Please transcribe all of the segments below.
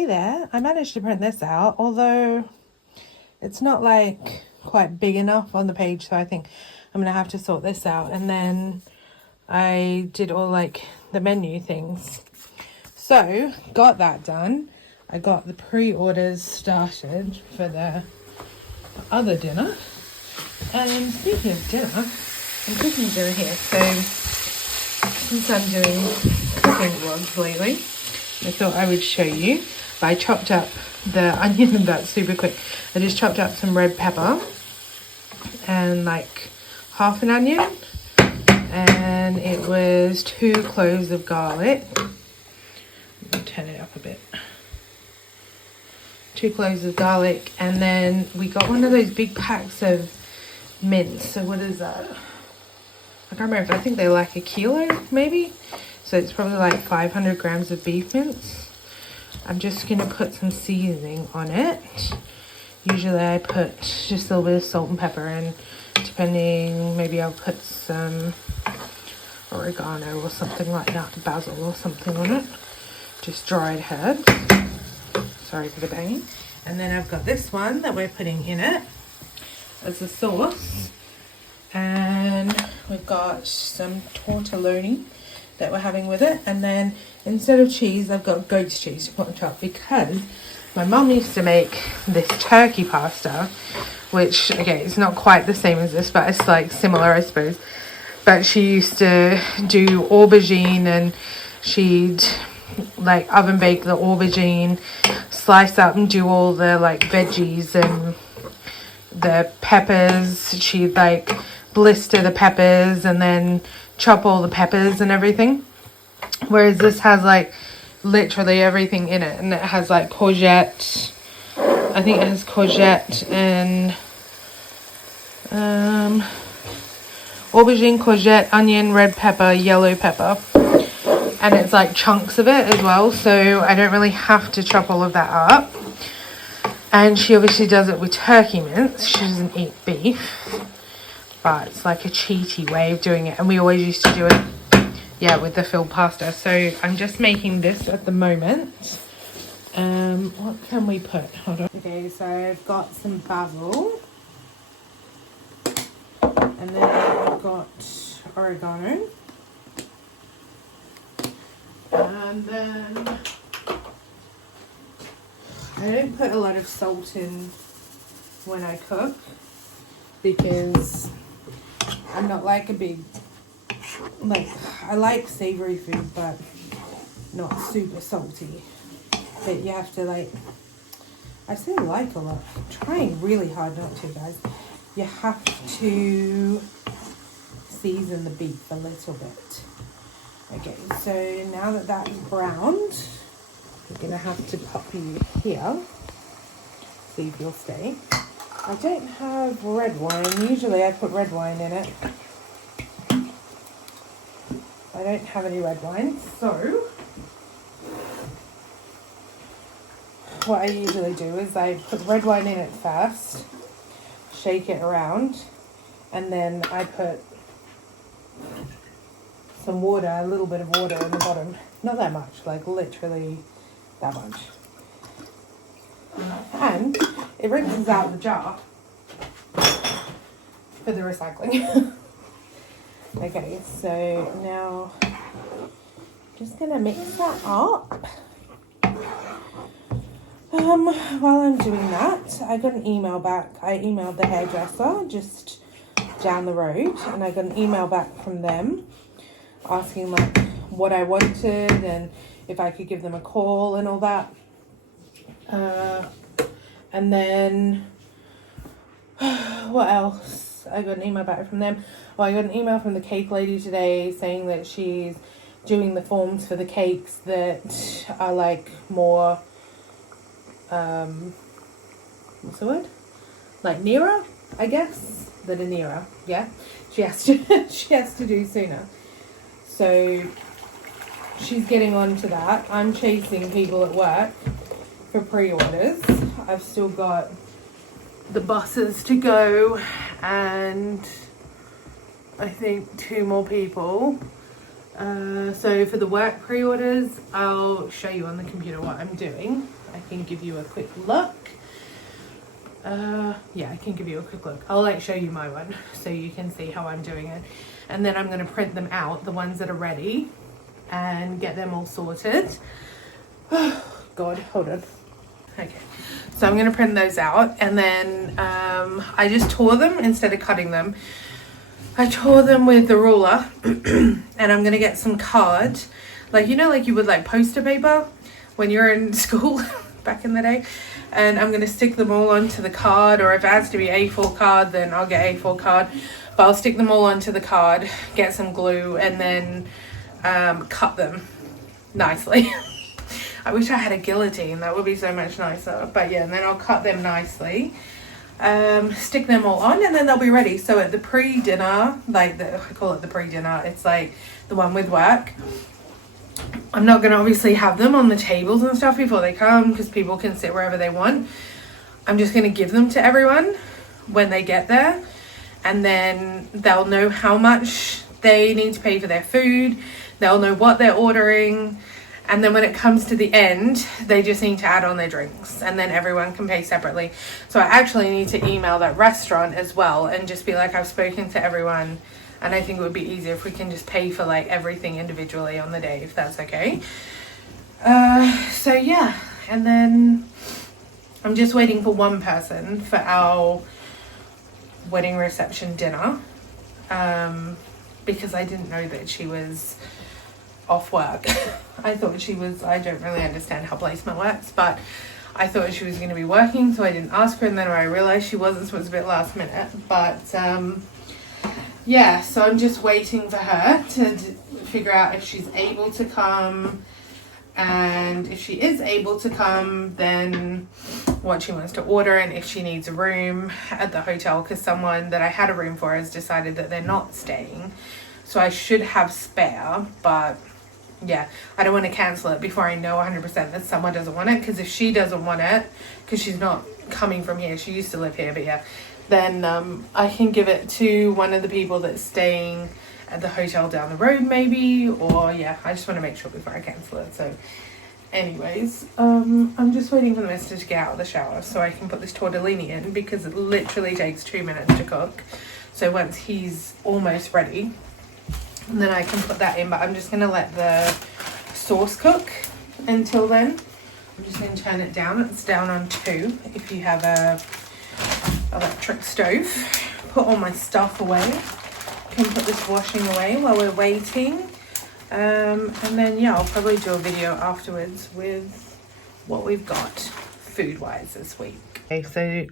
hey there, I managed to print this out, although it's not like quite big enough on the page, so I think I'm gonna have to sort this out. And then I did all like the menu things, so got that done. I got the pre-orders started for the other dinner. And speaking of dinner, I'm cooking dinner here. So since I'm doing cooking vlogs lately, I thought I would show you. But I chopped up the onion and that super quick. I just chopped up some red pepper and like half an onion, and it was 2 cloves of garlic. Let me turn it up a bit. 2 cloves of garlic, and then we got one of those big packs of mince. So what is that? I can't remember. I think they're like a kilo maybe. So it's probably like 500 grams of beef mince. I'm just going to put some seasoning on it. Usually I put just a little bit of salt and pepper, and depending, maybe I'll put some oregano or something like that, basil or something on it. Just dried herbs. Sorry for the banging. And then I've got this one that we're putting in it as a sauce. And we've got some tortelloni that we're having with it. And then instead of cheese, I've got goat's cheese to put on top, because my mum used to make this turkey pasta, which, okay, it's not quite the same as this, but it's like similar, I suppose. But she used to do aubergine, and she'd like oven bake the aubergine, slice up and do all the like veggies and the peppers. She'd like blister the peppers and then chop all the peppers and everything. Whereas this has like literally everything in it, and it has like courgette. I think it has courgette and aubergine, courgette, onion, red pepper, yellow pepper. And it's like chunks of it as well, so I don't really have to chop all of that up. And she obviously does it with turkey mince. She doesn't eat beef, but it's like a cheaty way of doing it. And we always used to do it, yeah, with the filled pasta. So I'm just making this at the moment. What can we put? Hold on. Okay, so I've got some basil, and then I've got oregano. And then I don't put a lot of salt in when I cook, because I'm not like a big, like, I like savoury food, but not super salty. But you have to like, I say like a lot. I'm trying really hard not to, guys. You have to season the beef a little bit. Okay, so now that that's browned, we're going to have to pop you here. See if you'll stay. I don't have red wine. Usually I put red wine in it. I don't have any red wine, so what I usually do is I put red wine in it first, shake it around, and then I put some water, a little bit of water in the bottom. Not that much, like literally that much. And it rinses out the jar for the recycling. Okay, so now just gonna mix that up. While I'm doing that, I got an email back. I emailed the hairdresser just down the road, and I got an email back from them asking like what I wanted and if I could give them a call and all that. And then what else? I got an email back from them. Well, I got an email from the cake lady today saying that she's doing the forms for the cakes that are like more what's the word? Like nearer, I guess. That are nearer, yeah. She has to do sooner. So she's getting on to that. I'm chasing people at work for pre-orders. I've still got the buses to go, and I think 2 more people. So for the work pre-orders, I'll show you on the computer what I'm doing. I can give you a quick look. Yeah, I can give you a quick look. I'll like show you my one so you can see how I'm doing it. And then I'm going to print them out, the ones that are ready, and get them all sorted. Oh, God, hold on. Okay, so I'm going to print those out, and then I just tore them instead of cutting them. I tore them with the ruler, and I'm going to get some card, like, you know, like you would like poster paper when you're in school back in the day. And I'm going to stick them all onto the card, or if it has to be A4 card, then I'll get A4 card. But I'll stick them all onto the card, get some glue, and then cut them nicely. I wish I had a guillotine, that would be so much nicer. But yeah, and then I'll cut them nicely, stick them all on, and then they'll be ready. So at the pre-dinner, like I call it the pre-dinner, it's like the one with work. I'm not going to obviously have them on the tables and stuff before they come, because people can sit wherever they want. I'm just going to give them to everyone when they get there, and then they'll know how much they need to pay for their food. They'll know what they're ordering, and then when it comes to the end, they just need to add on their drinks, and then everyone can pay separately. So I actually need to email that restaurant as well and just be like, I've spoken to everyone, and I think it would be easier if we can just pay for like everything individually on the day, if that's okay. So yeah, and then I'm just waiting for one person for our wedding reception dinner, because I didn't know that she was off work. I thought she was, I don't really understand how placement works, but I thought she was going to be working, so I didn't ask her, and then I realized she wasn't, so it was a bit last minute. But yeah, so I'm just waiting for her to figure out if she's able to come, and if she is able to come, then what she wants to order, and if she needs a room at the hotel, because someone that I had a room for has decided that they're not staying. So I should have spare, but yeah, I don't want to cancel it before I know 100% that someone doesn't want it, because if she doesn't want it, because she's not coming from here, she used to live here, but yeah, then I can give it to one of the people that's staying at the hotel down the road maybe, or yeah, I just want to make sure before I cancel it. So anyways, I'm just waiting for the mister to get out of the shower so I can put this tortellini in, because it literally takes 2 minutes to cook. So once he's almost ready, then I can put that in, but I'm just going to let the sauce cook until then. I'm just going to turn it down. It's down on 2 if you have a electric stove. Put all my stuff away. Can put this washing away while we're waiting. And then yeah, I'll probably do a video afterwards with what we've got food-wise this week. Okay, so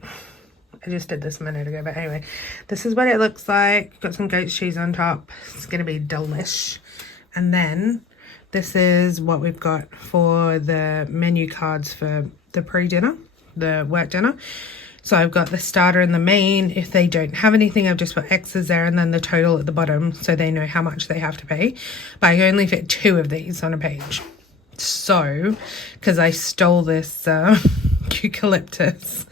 I just did this a minute ago, but anyway, this is what it looks like. Got some goat's cheese on top. It's gonna be delish. And then this is what we've got for the menu cards for the pre-dinner, the work dinner. So I've got the starter and the main. If they don't have anything, I've just put X's there, and then the total at the bottom so they know how much they have to pay. But I only fit 2 of these on a page. So, because I stole this eucalyptus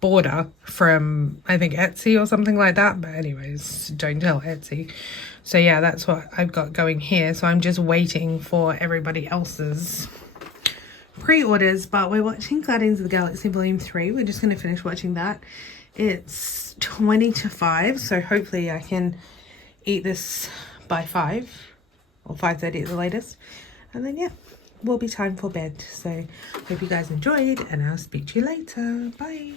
border from, I think, Etsy or something like that. But anyways, don't tell Etsy. So yeah, that's what I've got going here. So I'm just waiting for everybody else's pre-orders, but we're watching Guardians of the Galaxy Volume 3. We're just going to finish watching that. It's 20 to 5, so hopefully I can eat this by 5 or 5:30 at the latest, and then yeah, will be time for bed. So hope you guys enjoyed, and I'll speak to you later. Bye.